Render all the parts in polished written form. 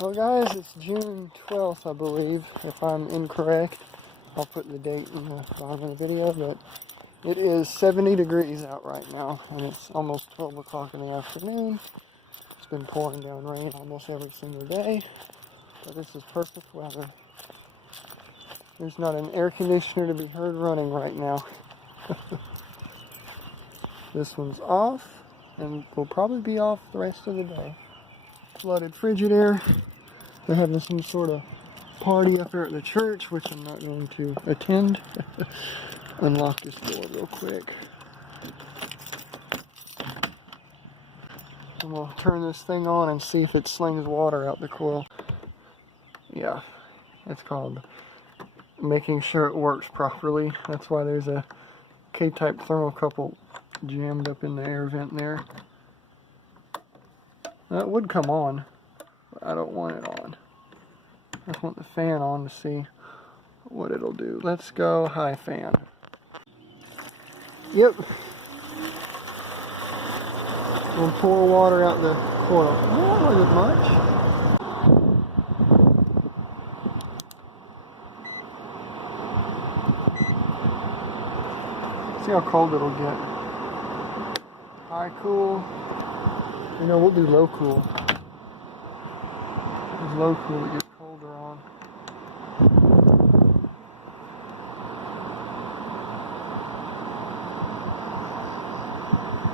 Well guys, it's June 12th, I believe. If I'm incorrect, I'll put the date in the bottom of the video, but it is 70 degrees out right now, and it's almost 12 o'clock in the afternoon. It's been pouring down rain almost every single day, but this is perfect weather. There's not an air conditioner to be heard running right now. This one's off, and will probably be off the rest of the day. Flooded Frigidaire. They're having some sort of party up there at the church, which I'm not going to attend. Unlock this door real quick. And we'll turn this thing on and see if it slings water out the coil. Yeah, it's called making sure it works properly. That's why there's a K-type thermocouple jammed up in the air vent there. That would come on, but I don't want it on. I just want the fan on to see what it'll do. Let's go high fan. Yep. We'll pour water out the coil. Oh, wasn't much. See how cold it'll get. High cool. You know, we'll do low cool. It's low cool, it gets colder on.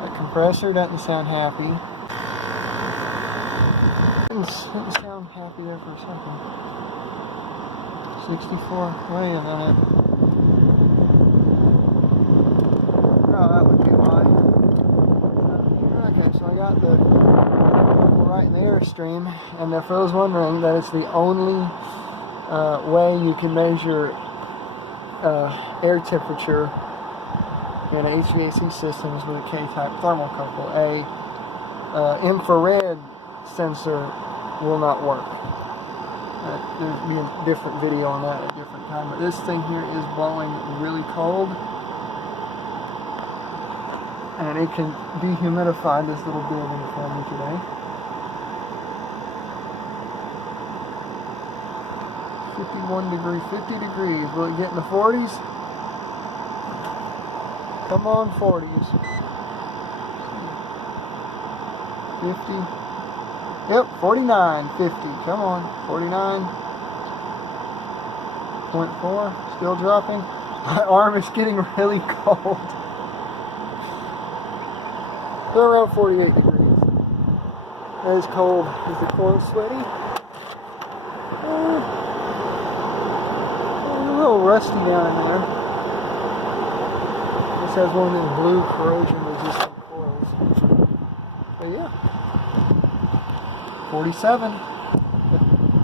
That compressor doesn't sound happy. Didn't sound happy there for a second. 64, wait a minute. Oh, that would be why. Okay, so I got the right in the airstream, and if I was wondering, that it's the only way you can measure air temperature in an HVAC system is with a K-type thermocouple. A infrared sensor will not work. There'll be a different video on that at a different time, but this thing here is blowing really cold. And it can dehumidify this little building for me today. 50 degrees. Will it get in the 40s? Come on, 40s. 50. Yep, 49, 50. Come on, 49.4. Still dropping. My arm is getting really cold. They're around 48 degrees. That is cold. Is the coil sweaty? A little rusty down in there. This has one of them blue corrosion resistant coils. But yeah. 47.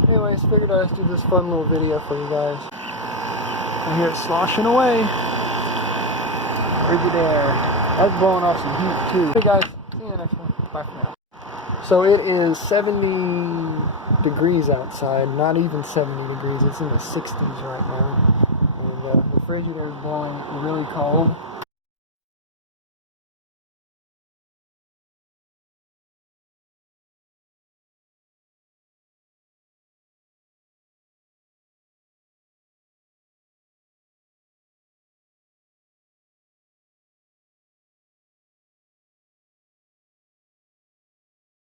Anyways, figured I'd just do this fun little video for you guys. I hear it sloshing away. Frigidaire. That's blowing off some heat too. Hey guys, see you in the next one. Bye for now. So it is 70 degrees outside, not even 70 degrees, it's in the 60s right now. And the Frigidaire is blowing really cold.